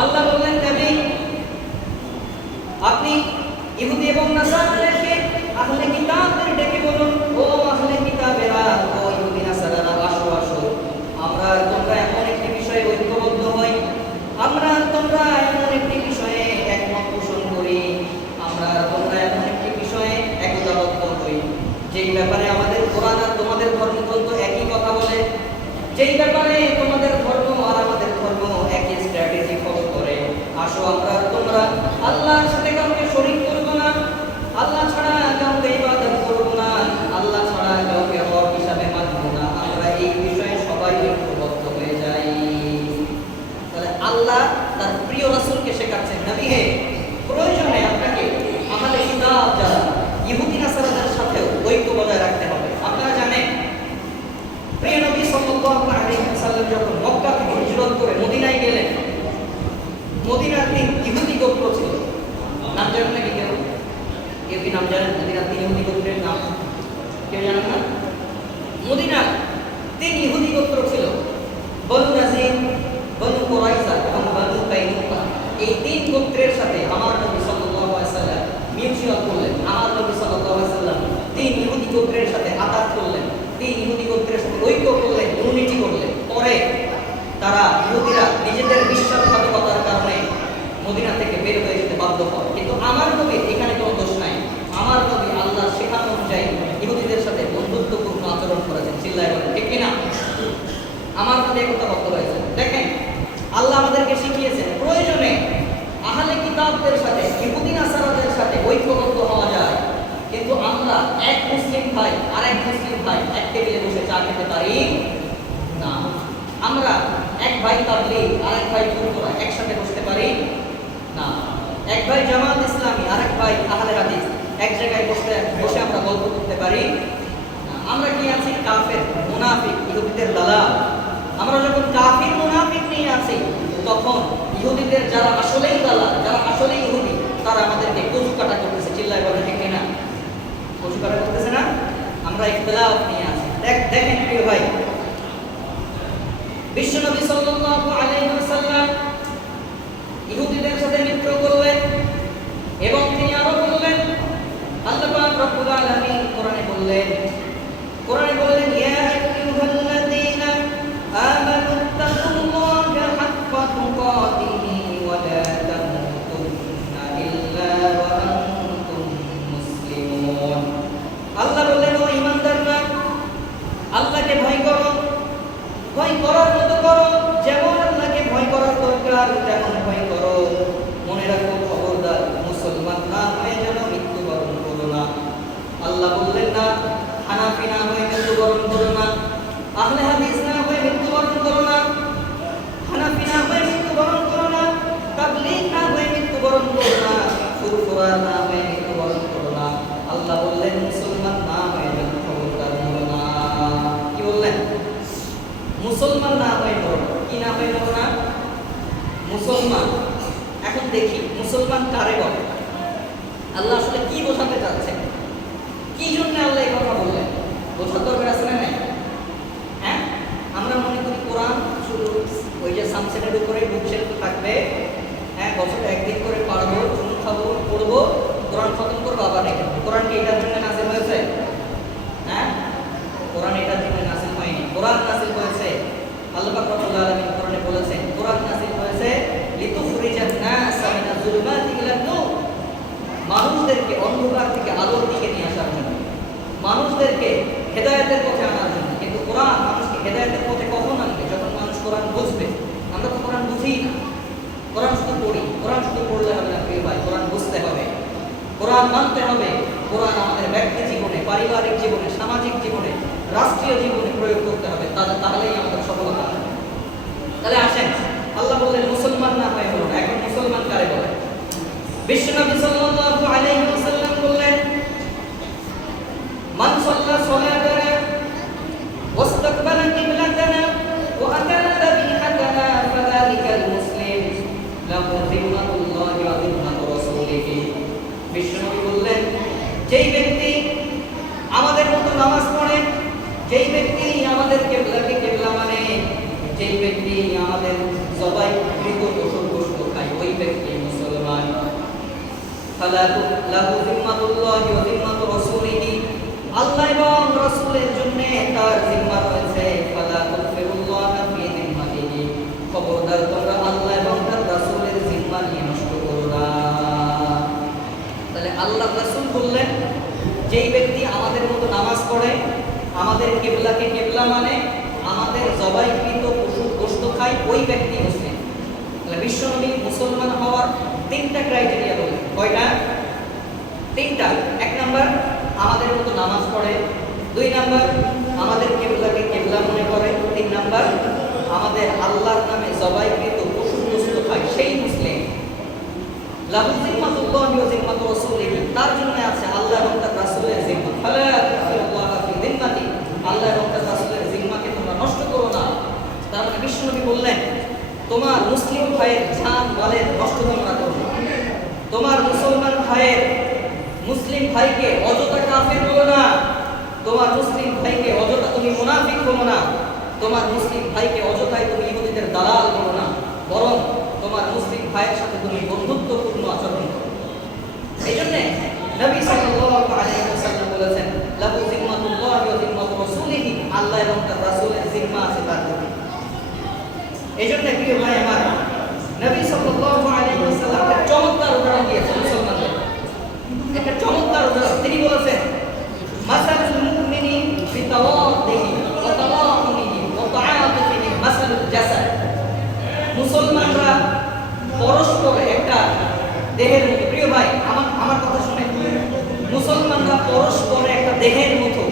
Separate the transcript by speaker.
Speaker 1: আল্লাহ বললেন আপনি ইহুদি এবং নাসারাদের প্রিয় রাসূলকে শেখাচ্ছেন, নবী হে, প্রয়োজনে আপনাকে আমাদের কিতাব যারা ইহুদি নাসারাদের সাথেও ঐক্য বজায় রাখতে হবে। আপনারা জানেন, প্রিয় নবী সাল্লাল্লাহু আলাইহি ওয়াসাল্লাম যখন মক্কা থেকে হিজরত করে মদিনায় গেলেন, মদিনার তিন ইহুদি গোত্র ছিল। নাম জানেন নাকি কেউ? কেউ কি নাম জানেন? মদিনার তিন ইহুদি গোত্রের নাম? কেউ জানেন না? মদিনার তিন ইহুদি গোত্র ছিল। এই তিন গোত্রের সাথে আমার নবী সাল্লাল্লাহু আলাইহি ওয়াসাল্লাম মিউচুয়াল করলেন। আমার নবী সাল্লাল্লাহু আলাইহি ওয়াসাল্লাম তিন ইহুদি গোত্রের সাথে আতাত করলেন। তিন ইহুদি গোত্রের সাথে ঐক্য করলেন ইউনিটি করলেন। পরে তারা ইহুদিরা নিজেদের বিশ্বাসঘাতকতার কারণে মদিনা থেকে বের হয়ে যেতে বাধ্য হয়। কিন্তু আমার নবী এখানে কোনো দোষ নাই। আমার নবী আল্লাহ শেখানো অনুযায়ী ইহুদিদের সাথে বন্ধুত্বপূর্ণ আচরণ করেছেন। চিল্লায় বলেন, ঠিক কিনা? আমার মধ্যে একটা বক্তব্য রয়েছে। দেখেন, আল্লাহ আমাদেরকে শিখিয়েছেন কিতাবদের সাথে, ইহুদি নাসারাদের সাথে ঐক্যবদ্ধ হওয়া যায়। কিন্তু আমরা এক মুসলিম ভাই আর এক মুসলিম ভাই এক টেবিলে বসে চা খেতে পারি না। আমরা এক ভাই তাবলি আর এক ভাই একসাথে বসতে পারি না। এক ভাই জামাত ইসলামী, আর এক ভাই আহলে হাদিস। এক জায়গায় বসতে, বসে আমরা গল্প করতে পারি আমরা কি আছি? কাফের, মুনাফিক, ইহুদিদের আমরা যখন কাফির, মুনাফিক নিয়ে আছি, তখন ইহুদিদের যারা আসলেই দালাল, যারা আসলেই ইহুদি, তারা আমাদেরকে কচু কাটা করতেছে, চিল্লায় বলে ঠিক না। কচু কাটা করতেছে না? আমরা ইখতিলাফ নিয়ে আছি। দেখ, দেখেন প্রিয় ভাই, বিশ্বনবী সাল্লাল্লাহু আলাইহি ওয়াসাল্লাম ইহুদিদের সাথে মিত্র করলেন এবং তিনি আরও বললেন, আল্লাহ পাক রব্বুল আলামিন কোরআনে বললেন কোরআনে বললেন ইয়া আইয়ুহাল্লাযীনা আমানু তাকুল্লাহা হাক্কা তুকাতিহি ওয়া লা তামুতুন্না ইল্লা ওয়া আনতুম মুসলিমুন আল্লাহ বললেন ও ঈমানদাররা আল্লাহকে ভয় করো ভয় করার মতো করো যেমন আল্লাহকে ভয় করার দরকার তেমন ভয় করো মনে রাখো খবরদার মুসলমান না হয়ে যেন মৃত্যুবরণ করো না আল্লাহ বললেন না হানাফি না হয়ে মৃত্যুবরণ করো না আহলে হাদিস না হয়ে মৃত্যুবরণ করো না হানাফি না হয়ে মৃত্যুবরণ করো না তাবলীগ না হয়ে মৃত্যুবরণ করো না আল্লাহ বললেন, মুসলমান না হয়ে যেন খবরদার করো না। কি বললেন? মুসলমান না হয়ে মরো কি না হয়ে মরো না? মুসলমান। এখন দেখি, মুসলমান কারে বলে? আল্লাহ আসলে কি বোঝাতে চাচ্ছেন কি জন্য আল্লাহ এই কথা বললেন? বোঝার দরকার আছে না হ্যাঁ? আমরা মনে করি কোরআন শুধু ওই যে সানসেটের উপরে বুকশেল থাকবে। হ্যাঁ বছরে একদিন করে পারব কোরআন খতম করব আবার কোরআনকে এটার জন্য নাজিল হয়েছে হ্যাঁ কোরআন এটার জন্য নাজিল হয়নি কোরআন নাজিল হয়েছে আল্লাহ পাক রব্বুল আলামিন কোরআনে বলেছেন কোরআন নাজিল হয়েছে লিতুখরিজান নাস মিনাজ যুলমাতি ইলান নূর মানুষদেরকে অন্ধকার থেকে আলোর দিকে নিয়ে আসার জন্য মানুষদেরকে হেদায়েতের পথে আনার জন্য কিন্তু কোরআন মানুষকে হেদায়েতের পথে কখন আনবে যখন মানুষ কোরআন বুঝবে আমরা তো কোরআন বুঝি না কোরআন শুধু পড়ি কোরআন শুধু পড়লে হবে না প্রিয় ভাই কোরআন বুঝতে হবে কোরআন মানতে হবে। কোরআন আমাদের ব্যক্তি জীবনে, পারিবারিক জীবনে, সামাজিক জীবনে, রাষ্ট্রীয় জীবনে প্রয়োগ করতে হবে। তাহলে তাহলেই আমাদের সফলতা হবে। তাহলে আসেন, আল্লাহ বললেন, মুসলমান না হয়ে বলুন এখন মুসলমান কারে বলে? সাল্লাল্লাহু যেই ব্যক্তি আমাদের কেবলাকে কেবলা মানে যেই ব্যক্তি আমাদের সবাই মৃত পশুর গোষ্ঠ খায়, ওই ব্যক্তি মুসলমান। আল্লাহ এবং রাসূলের জন্য তার জিম্মা রয়েছে খবরদার তোমরা আল্লাহ এবং তার রাসূলের নিয়ে নষ্ট করো তাহলে আল্লাহ রাসূল বললেন, যেই ব্যক্তি আমাদের মতো নামাজ পড়ে আমাদের কেবলাকে কেবলা মানে আমাদের জবাইকৃত পশুর গোশত খায় ওই ব্যক্তি মুসলিম। বিশ্বনবী মুসলমান হওয়ার তিনটা ক্রাইটেরিয়া বলে। কয়টা? তিনটা। এক নাম্বার, আমাদের মতো নামাজ পড়ে। দুই নাম্বার, আমাদের কেবলাকে কেবলা মনে করে। তিন নাম্বার, আমাদের আল্লাহর নামে জবাইকৃত পশুর গোশত খায় সেই মুসলিম। লাহু জিম্মাতুল্লাহি ওয়া জিম্মাতু তার জন্য আছে আল্লাহ এবং তার রাসূলের জিম্মা ফালা তুফিরুল্লাহ ফি জিম্মাতি আল্লাহ এবং তার রাসূলের জিম্মাকে তোমরা নষ্ট করো না তার মানে বিশ্বনবী বললেন তোমার মুসলিম ভাইয়ের জান মালের নষ্ট তোমরা করো। তোমার মুসলমান ভাইয়ের মুসলিম ভাইকে অযথা কাফের বলো না। তোমার মুসলিম ভাইকে অযথা তুমি মুনাফিক বলো না। তোমার মুসলিম ভাইকে অযথায় তুমি ইহুদিদের দালাল বলো না। বরং তোমার মুসলিম ভাইয়ের সাথে তুমি বন্ধুত্বপূর্ণ আচরণ করো। এই জন্য নবী সাল্লাল্লাহু আলাইহি ওয়াসাল্লাম বলেছেন, লাহু জিম্মাতুল্লাহি ওয়া জিম্মাতু আল্লাহ এবং তার রাসূলের জিম্মা আছে তার প্রতি। এই জন্য প্রিয় ভাই আমার নবী সাল্লাল্লাহু আলাইহি ওয়াসাল্লাম একটা চমৎকার উদাহরণ দিয়েছেন মুসলমানদের। একটা চমৎকার উদাহরণ। তিনি বলেছেন, মাসালুল মুমিনি ফি তাওয়াদিহি ওয়া তাওয়াহুমিহি ওয়া তাআতুফিহি মাসালুল জাসাদ। মুসলমানরা পরস্পরে একটা দেহের মতো। প্রিয় ভাই, আমার আমার কথা শুনে মুসলমানরা পরস্পরে একটা দেহের মতো